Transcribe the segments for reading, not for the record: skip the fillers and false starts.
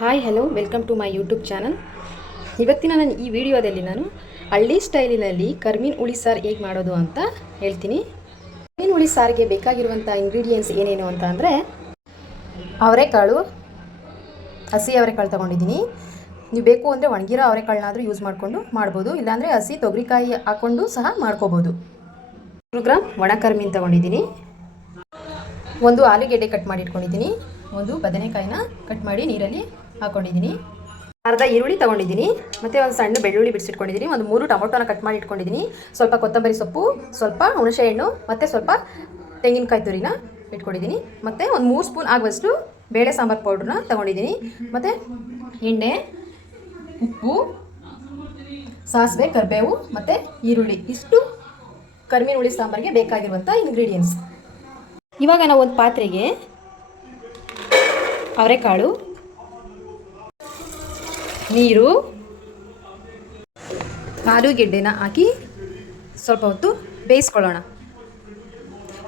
Hi hello welcome to my YouTube channel. ಇವತ್ತಿನ ನಾನು ಈ ವಿಡಿಯೋದಲ್ಲಿ ಹಳ್ಳಿ ಸ್ಟೈಲಿನಲ್ಲಿ ಕರ್ಮೀನ್ ಹುಳಿ ಸಾರು ಹೇಗೆ ಮಾಡೋದು ಅಂತ ಹೇಳ್ತೀನಿ. ಕರ್ಮೀನ್ ಹುಳಿ ಸಾರಿಗೆ ಬೇಕಾಗಿರುವಂಥ ಇಂಗ್ರೀಡಿಯೆಂಟ್ಸ್ ಏನೇನು ಅಂತ ಅಂದರೆ, ಅವರೆಕಾಳು, ಹಸಿ ಅವರೆಕಾಳು ತೊಗೊಂಡಿದ್ದೀನಿ. ನೀವು ಬೇಕು ಅಂದರೆ ಒಣಗಿರೋ ಅವರೆಕಾಳನ್ನಾದರೂ ಯೂಸ್ ಮಾಡಿಕೊಂಡು ಮಾಡ್ಬೋದು, ಇಲ್ಲಾಂದರೆ ಹಸಿ ತೊಗರಿಕಾಯಿ ಹಾಕ್ಕೊಂಡು ಸಹ ಮಾಡ್ಕೋಬೋದು. 100 ಗ್ರಾಮ್ ಒಣ ಕರ್ಮೀನ್ ತೊಗೊಂಡಿದ್ದೀನಿ. ಒಂದು ಆಲೂಗೆಡ್ಡೆ ಕಟ್ ಮಾಡಿ ಇಟ್ಕೊಂಡಿದ್ದೀನಿ. ಒಂದು ಬದನೆಕಾಯಿನ ಕಟ್ ಮಾಡಿ ನೀರಲ್ಲಿ ಹಾಕ್ಕೊಂಡಿದ್ದೀನಿ. ಅರ್ಧ ಈರುಳ್ಳಿ ತೊಗೊಂಡಿದ್ದೀನಿ. ಮತ್ತು ಒಂದು ಸಣ್ಣ ಬೆಳ್ಳುಳ್ಳಿ ಬಿಡಿಸಿಟ್ಕೊಂಡಿದ್ದೀನಿ. ಒಂದು 3 ಟೊಮೊಟೊನ ಕಟ್ ಮಾಡಿ ಇಟ್ಕೊಂಡಿದ್ದೀನಿ. ಸ್ವಲ್ಪ ಕೊತ್ತಂಬರಿ ಸೊಪ್ಪು, ಸ್ವಲ್ಪ ಹುಣಸೆ ಹಣ್ಣು ಮತ್ತು ಸ್ವಲ್ಪ ತೆಂಗಿನಕಾಯಿ ತುರಿನ ಇಟ್ಕೊಂಡಿದ್ದೀನಿ. ಮತ್ತು ಒಂದು 3 ಸ್ಪೂನ್ ಆಗುವಷ್ಟು ಬೇಳೆ ಸಾಂಬಾರು ಪೌಡ್ರನ್ನ ತೊಗೊಂಡಿದ್ದೀನಿ. ಮತ್ತು ಎಣ್ಣೆ, ಉಪ್ಪು, ಸಾಸಿವೆ, ಕರಿಬೇವು ಮತ್ತು ಈರುಳ್ಳಿ, ಇಷ್ಟು ಕರ್ಮೀನ್ ಹುಳಿ ಸಾಂಬಾರಿಗೆ ಬೇಕಾಗಿರುವಂಥ ಇಂಗ್ರೀಡಿಯೆಂಟ್ಸ್. ಇವಾಗ ನಾವು ಒಂದು ಪಾತ್ರೆಗೆ ಅವರೆಕಾಳು, ನೀರು, ಆಲೂಗೆಡ್ಡೆನ ಹಾಕಿ ಸ್ವಲ್ಪ ಹೊತ್ತು ಬೇಯಿಸ್ಕೊಳ್ಳೋಣ.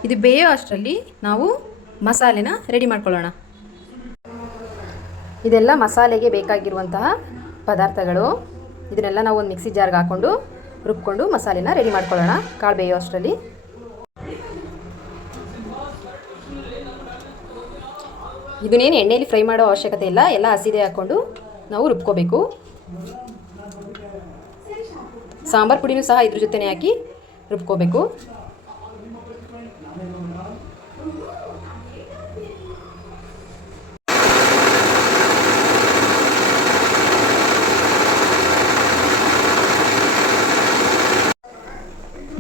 ಇದು ಬೇಯೋ ಅಷ್ಟರಲ್ಲಿ ನಾವು ಮಸಾಲೆನ ರೆಡಿ ಮಾಡ್ಕೊಳ್ಳೋಣ. ಇದೆಲ್ಲ ಮಸಾಲೆಗೆ ಬೇಕಾಗಿರುವಂತಹ ಪದಾರ್ಥಗಳು. ಇದನ್ನೆಲ್ಲ ನಾವು ಒಂದು ಮಿಕ್ಸಿ ಜಾರ್ಗೆ ಹಾಕ್ಕೊಂಡು ರುಬ್ಕೊಂಡು ಮಸಾಲೆನ ರೆಡಿ ಮಾಡ್ಕೊಳ್ಳೋಣ ಕಾಳು ಬೇಯೋ ಅಷ್ಟರಲ್ಲಿ. ಇದನ್ನೇನು ಎಣ್ಣೆಯಲ್ಲಿ ಫ್ರೈ ಮಾಡೋ ಅವಶ್ಯಕತೆ ಇಲ್ಲ, ಎಲ್ಲ ಹಸಿದೆ ಹಾಕ್ಕೊಂಡು ನಾವು ರುಬ್ಕೋಬೇಕು. ಸಾಂಬಾರು ಪುಡಿನೂ ಸಹ ಇದ್ರ ಜೊತೆನೇ ಹಾಕಿ ರುಬ್ಕೋಬೇಕು.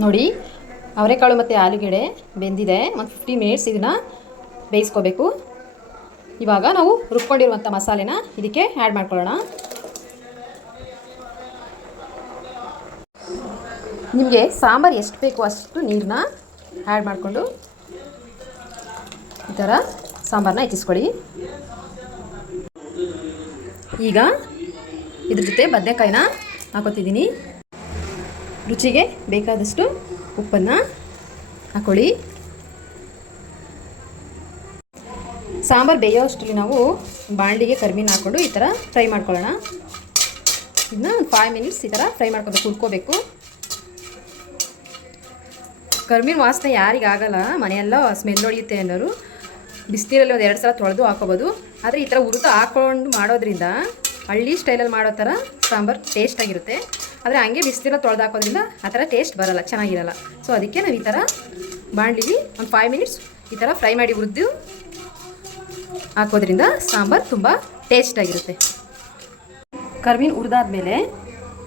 ನೋಡಿ, ಅವರೆಕಾಳು ಮತ್ತು ಆಲೂಗೆಡ್ಡೆ ಬೆಂದಿದೆ. ಒಂದು 15 ಮಿನಿಟ್ಸ್ ಇದನ್ನು ಬೇಯಿಸ್ಕೋಬೇಕು. ಇವಾಗ ನಾವು ರುಬ್ಕೊಂಡಿರುವಂಥ ಮಸಾಲೆನ ಇದಕ್ಕೆ ಆ್ಯಡ್ ಮಾಡ್ಕೊಳ್ಳೋಣ. ನಿಮಗೆ ಸಾಂಬಾರು ಎಷ್ಟು ಬೇಕು ಅಷ್ಟು ನೀರನ್ನ ಆ್ಯಡ್ ಮಾಡಿಕೊಂಡು ಈ ಥರ ಸಾಂಬಾರನ್ನ ಹೆಚ್ಚಿಸ್ಕೊಳ್ಳಿ. ಈಗ ಇದ್ರ ಜೊತೆ ಬದನೆಕಾಯಿನ ಹಾಕೋತಿದ್ದೀನಿ. ರುಚಿಗೆ ಬೇಕಾದಷ್ಟು ಉಪ್ಪನ್ನು ಹಾಕ್ಕೊಳ್ಳಿ. ಸಾಂಬಾರು ಬೇಯೋ ಅಷ್ಟರಲ್ಲಿ ನಾವು ಬಾಣಲಿಗೆ ಕರ್ಮೀನ ಹಾಕ್ಕೊಂಡು ಈ ಥರ ಫ್ರೈ ಮಾಡ್ಕೊಳ್ಳೋಣ. ಇದನ್ನ ಒಂದು 5 ಮಿನಿಟ್ಸ್ ಈ ಥರ ಫ್ರೈ ಮಾಡ್ಕೋಬೇಕು, ಹುರ್ಕೋಬೇಕು. ಕರ್ಮೀನ ವಾಸನೆ ಯಾರಿಗಾಗಲ್ಲ, ಮನೆಯೆಲ್ಲ ಸ್ಮೆಲ್ ಹೊಡೆಯುತ್ತೆ ಅನ್ನೋರು ಬಿಸಿನೀರಲ್ಲಿ ಒಂದು 2 ಸಲ ತೊಳೆದು ಹಾಕೋಬೋದು. ಆದರೆ ಈ ಥರ ಹುರಿದು ಹಾಕ್ಕೊಂಡು ಮಾಡೋದ್ರಿಂದ ಹಳ್ಳಿ ಸ್ಟೈಲಲ್ಲಿ ಮಾಡೋ ಥರ ಸಾಂಬಾರು ಟೇಸ್ಟಾಗಿರುತ್ತೆ. ಆದರೆ ಹಂಗೆ ಬಿಸಿನೀರಲ್ಲಿ ತೊಳೆದು ಹಾಕೋದ್ರಿಂದ ಆ ಥರ ಟೇಸ್ಟ್ ಬರೋಲ್ಲ, ಚೆನ್ನಾಗಿರಲ್ಲ. ಸೊ ಅದಕ್ಕೆ ನಾವು ಈ ಥರ ಬಾಣಲಿಗೆ ಒಂದು 5 ಮಿನಿಟ್ಸ್ ಈ ಥರ ಫ್ರೈ ಮಾಡಿ ಹುರಿದು ಹಾಕೋದ್ರಿಂದ ಸಾಂಬಾರು ತುಂಬ ಟೇಸ್ಟಾಗಿರುತ್ತೆ. ಕರ್ಮೀನು ಹುರಿದಾದ್ಮೇಲೆ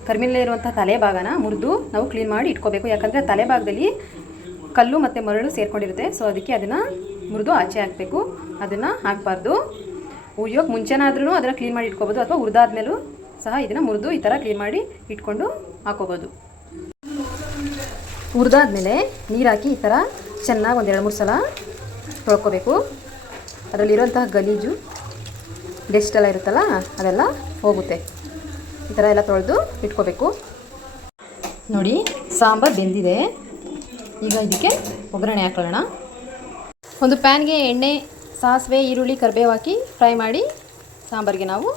ಕರ್ಮೀನಲ್ಲಿರುವಂಥ ತಲೆ ಭಾಗನ ಮುರಿದು ನಾವು ಕ್ಲೀನ್ ಮಾಡಿ ಇಟ್ಕೋಬೇಕು. ಯಾಕಂದರೆ ತಲೆ ಭಾಗದಲ್ಲಿ ಕಲ್ಲು ಮತ್ತು ಮರಳು ಸೇರ್ಕೊಂಡಿರುತ್ತೆ. ಸೊ ಅದಕ್ಕೆ ಅದನ್ನು ಮುರಿದು ಆಚೆ ಹಾಕಬೇಕು, ಅದನ್ನು ಹಾಕಬಾರ್ದು. ಹುರಿಯೋಕೆ ಮುಂಚೆನಾದ್ರೂ ಅದನ್ನು ಕ್ಲೀನ್ ಮಾಡಿ ಇಟ್ಕೋಬೋದು, ಅಥವಾ ಹುರಿದಾದ್ಮೇಲೂ ಸಹ ಇದನ್ನು ಮುರಿದು ಈ ಥರ ಕ್ಲೀನ್ ಮಾಡಿ ಇಟ್ಕೊಂಡು ಹಾಕೋಬೋದು. ಹುರಿದಾದ್ಮೇಲೆ ನೀರು ಹಾಕಿ ಈ ಥರ ಚೆನ್ನಾಗಿ ಒಂದು 2-3 ಸಲ ತೊಳ್ಕೊಬೇಕು. ಅದರಲ್ಲಿರುವಂತಹ ಗಲೀಜು, ಡೆಸ್ಟ್ ಎಲ್ಲ ಇರುತ್ತಲ್ಲ ಅದೆಲ್ಲ ಹೋಗುತ್ತೆ. ಈ ಥರ ಎಲ್ಲ ತೊಳೆದು ಇಟ್ಕೋಬೇಕು. ನೋಡಿ, ಸಾಂಬಾರು ಬೆಂದಿದೆ. ಈಗ ಇದಕ್ಕೆ ಒಗ್ಗರಣೆ ಹಾಕೊಳ್ಳೋಣ. ಒಂದು ಪ್ಯಾನ್ಗೆ ಎಣ್ಣೆ, ಸಾಸಿವೆ, ಈರುಳ್ಳಿ, ಕರಿಬೇವು ಹಾಕಿ ಫ್ರೈ ಮಾಡಿ ಸಾಂಬಾರಿಗೆ ನಾವು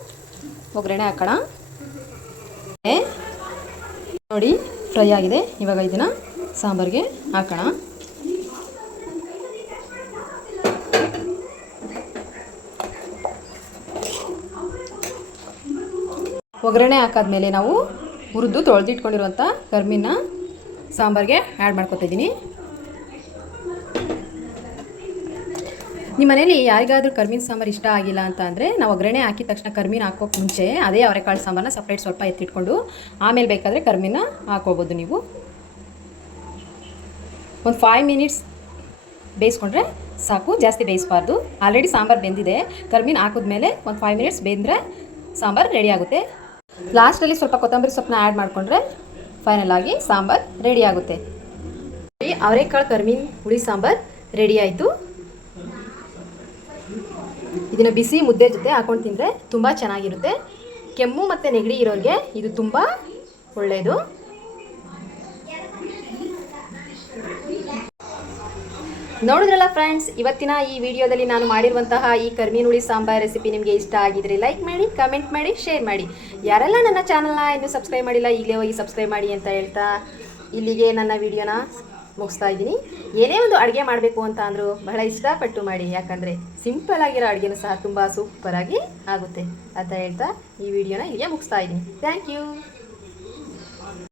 ಒಗ್ಗರಣೆ ಹಾಕೋಣ. ನೋಡಿ, ಫ್ರೈ ಆಗಿದೆ. ಇವಾಗ ಇದನ್ನು ಸಾಂಬಾರಿಗೆ ಹಾಕೋಣ. ಒಗ್ಗರಣೆ ಹಾಕಾದ್ಮೇಲೆ ನಾವು ಹುರಿದು ತೊಳೆದಿಟ್ಕೊಂಡಿರುವಂಥ ಕರ್ಮೀನ ಸಾಂಬಾರಿಗೆ ಆ್ಯಡ್ ಮಾಡ್ಕೊತಿದ್ದೀನಿ. ನಿಮ್ಮ ಮನೇಲಿ ಯಾರಿಗಾದರೂ ಕರ್ಮೀನ ಸಾಂಬಾರು ಇಷ್ಟ ಆಗಿಲ್ಲ ಅಂತ ಅಂದರೆ, ನಾವು ಒಗ್ಗರಣೆ ಹಾಕಿದ ತಕ್ಷಣ ಕರ್ಮೀನ ಹಾಕೋಕ್ಕೆ ಮುಂಚೆ ಅದೇ ಅವರೆಕಾಳು ಸಾಂಬಾರನ್ನ ಸಪ್ರೇಟ್ ಸ್ವಲ್ಪ ಎತ್ತಿಟ್ಕೊಂಡು ಆಮೇಲೆ ಬೇಕಾದರೆ ಕರ್ಮೀನ ಹಾಕೋಬೋದು ನೀವು. ಒಂದು 5 ಮಿನಿಟ್ಸ್ ಬೇಯಿಸ್ಕೊಂಡ್ರೆ ಸಾಕು, ಜಾಸ್ತಿ ಬೇಯಿಸಬಾರ್ದು. ಆಲ್ರೆಡಿ ಸಾಂಬಾರು ಬೆಂದಿದೆ. ಕರ್ಮೀನ ಹಾಕಿದ್ಮೇಲೆ ಒಂದು 5 ಮಿನಿಟ್ಸ್ ಬೆಂದರೆ ಸಾಂಬಾರು ರೆಡಿ ಆಗುತ್ತೆ. ಲಾಸ್ಟಲ್ಲಿ ಸ್ವಲ್ಪ ಕೊತ್ತಂಬರಿ ಸೊಪ್ಪನ್ನ ಆ್ಯಡ್ ಮಾಡಿಕೊಂಡ್ರೆ ಫೈನಲ್ ಆಗಿ ಸಾಂಬಾರು ರೆಡಿ ಆಗುತ್ತೆ. ಅವರೆಕಾಳು ಕರ್ಮೀನ್ ಹುಳಿ ಸಾಂಬಾರು ರೆಡಿ ಆಯಿತು. ಇದನ್ನು ಬಿಸಿ ಮುದ್ದೆ ಜೊತೆ ಹಾಕೊಂಡು ತಿಂದರೆ ತುಂಬ ಚೆನ್ನಾಗಿರುತ್ತೆ. ಕೆಮ್ಮು ಮತ್ತು ನೆಗಡಿ ಇರೋರಿಗೆ ಇದು ತುಂಬ ಒಳ್ಳೆಯದು. ನೋಡಿದ್ರಲ್ಲ ಫ್ರೆಂಡ್ಸ್, ಇವತ್ತಿನ ಈ ವಿಡಿಯೋದಲ್ಲಿ ನಾನು ಮಾಡಿರುವಂತಹ ಈ ಕರ್ಮೀನ್ ಹುಳಿ ಸಾಂಬಾರ್ ರೆಸಿಪಿ ನಿಮಗೆ ಇಷ್ಟ ಆಗಿದ್ರೆ ಲೈಕ್ ಮಾಡಿ, ಕಮೆಂಟ್ ಮಾಡಿ, ಶೇರ್ ಮಾಡಿ. ಯಾರೆಲ್ಲ ನನ್ನ ಚಾನಲ್ನ ಇನ್ನೂ ಸಬ್ಸ್ಕ್ರೈಬ್ ಮಾಡಿಲ್ಲ ಈಗಲೇ ಹೋಗಿ ಸಬ್ಸ್ಕ್ರೈಬ್ ಮಾಡಿ ಅಂತ ಹೇಳ್ತಾ ಇಲ್ಲಿಗೆ ನನ್ನ ವಿಡಿಯೋನ ಮುಗಿಸ್ತಾ ಇದ್ದೀನಿ. ಏನೇ ಒಂದು ಅಡುಗೆ ಮಾಡಬೇಕು ಅಂತ ಅಂದರೂ ಬಹಳ ಇಷ್ಟಪಟ್ಟು ಮಾಡಿ, ಯಾಕಂದರೆ ಸಿಂಪಲ್ ಆಗಿರೋ ಅಡುಗೆನೂ ಸಹ ತುಂಬ ಸೂಪರಾಗಿ ಆಗುತ್ತೆ ಅಂತ ಹೇಳ್ತಾ ಈ ವಿಡಿಯೋನ ಇಲ್ಲಿಗೆ ಮುಗಿಸ್ತಾ ಇದ್ದೀನಿ. Thank you.